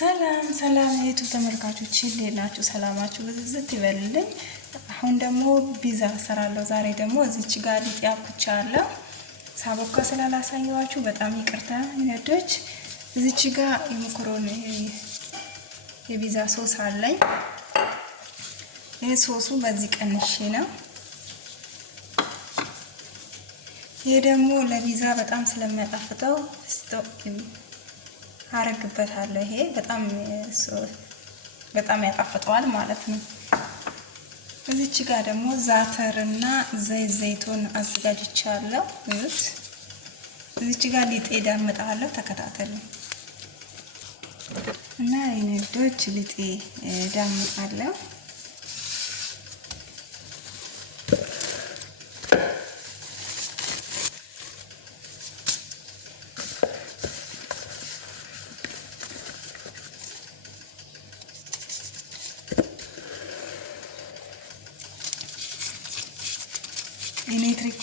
ሰላም ሰላም የቱ ተመልካቾች እንዴት ናችሁ? ሰላማችሁ ብዝት ይበልልኝ። አሁን ደግሞ ፒዛ ሰራለሁ። ዛሬ ደግሞ እዚች ጋር ሊጥ ያኩቻለሁ። ሳቦካ ስላላሳየዋችሁ በጣም ይቅርታ ነዶች። እዚች ጋር የመኮሮኒ የፒዛ ሶስ አለኝ። ይሄ ሶሱ በዚህ ቀንሼ ነው። ይሄ ደግሞ ለፒዛ በጣም ስለሚያጣፍጠው አረግበታለሁ። ይሄ በጣም ያጣፍጠዋል ማለት ነው። እዚች ጋር ደግሞ ዛተርና ዘይቱን አዘጋጅቻለሁ። እዚች ጋር ሊጤ ዳምጣለሁ። ተከታተሉ እና የነዶች ሊጤ ዳምጣለሁ። ኤሌክትሪኩ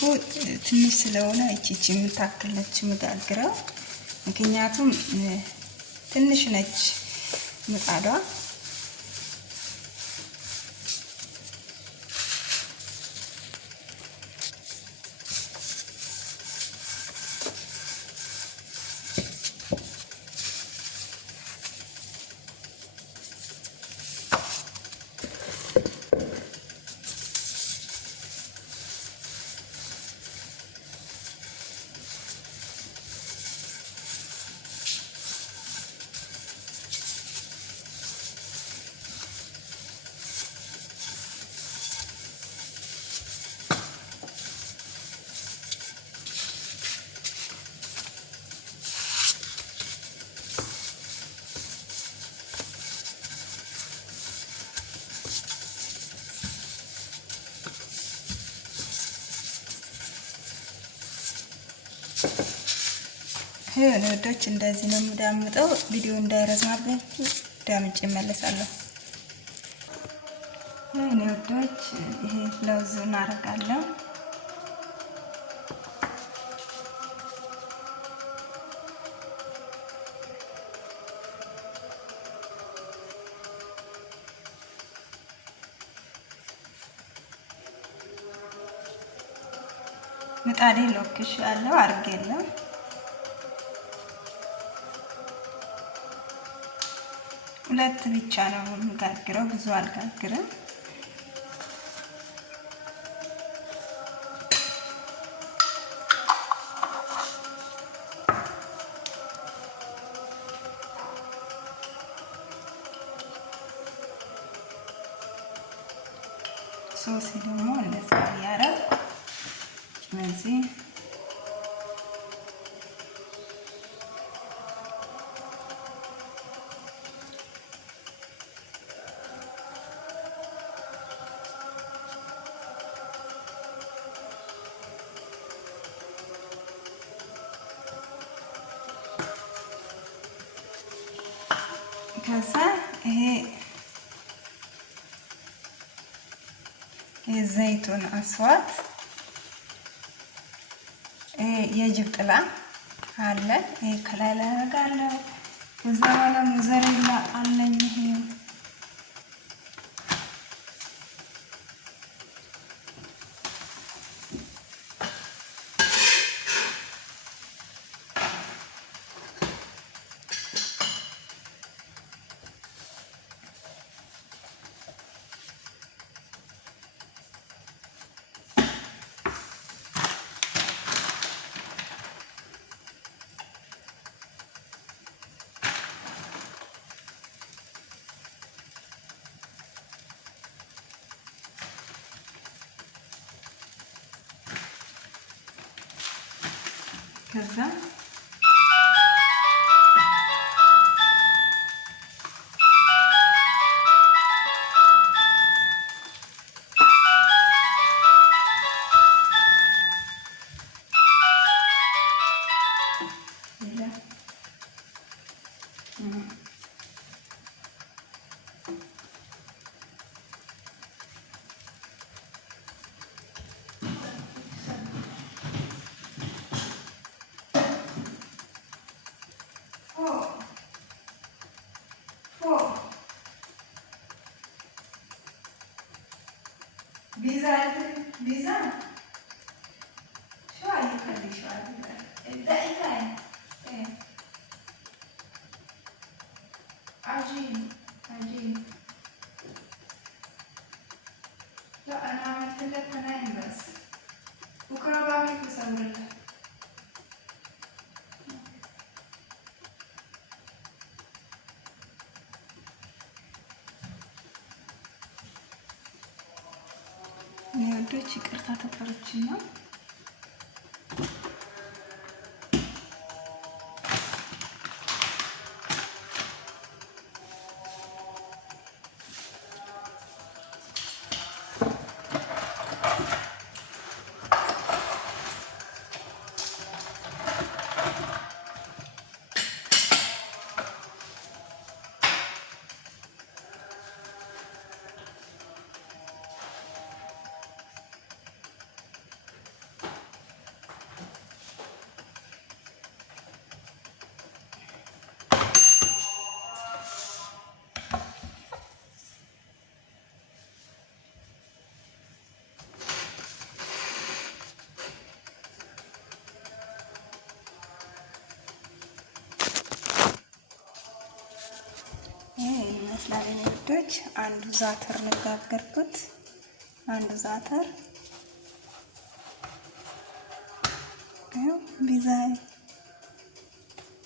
ትንሽ ስለሆነ እቺ የምታክለች ምጋግረው፣ ምክንያቱም ትንሽ ነች ምጣዷ። ነዶች እንደዚህ ነው የምዳምጠው። ቪዲዮ እንዳይረዝማባችሁ ዳምጬ እመለሳለሁ። ነዶች ይሄ ለውዝ እናደርጋለን። ምጣዴ ሎክሽ ያለው አርጌለው ሁለት ብቻ ነው የምጋግረው፣ ብዙ አልጋግርም። ሶስ ደግሞ እንደዚህ ያረብ እዚህ ከዛ ይሄ የዘይቱን አስዋት የጅብ ጥላ አለ። ይሄ ከላይ ላይ አደርጋለሁ። ከዛ በኋላ ሞዘሬላ አለኝ። ይሄ ከዛ بيتزا شو هيخلي شو ابدأي تاني. ايه عجين عجين. لا انا عملت لك تنايم بس، بكره بعمل بصور لك. ወዶች ይቅርታ ተጠርችና ይመስላል። ወዶች አንዱ ዛተር ነው ጋገርኩት። አንዱ ዛተር ቢዛ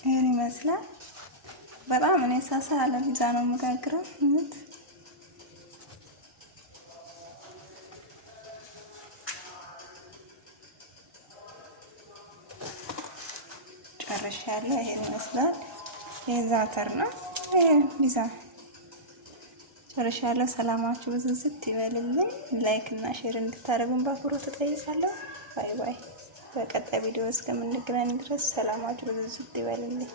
ይሄን ይመስላል። በጣም እኔ ሳሳ ያለ ቢዛ ነው የምጋግረው። ጨርሻለሁ። ይሄን ይመስላል። ይሄ ዛተር ነው። ይሄ ቢዛ ጨርሻለሁ። ሰላማችሁ ብዝዝት ይበልልኝ። ላይክ እና ሼር እንድታደርጉን በአክብሮት እጠይቃለሁ። ባይ ባይ። በቀጣይ ቪዲዮ እስከምንገናኝ ድረስ ሰላማችሁ ብዝዝት ይበልልኝ።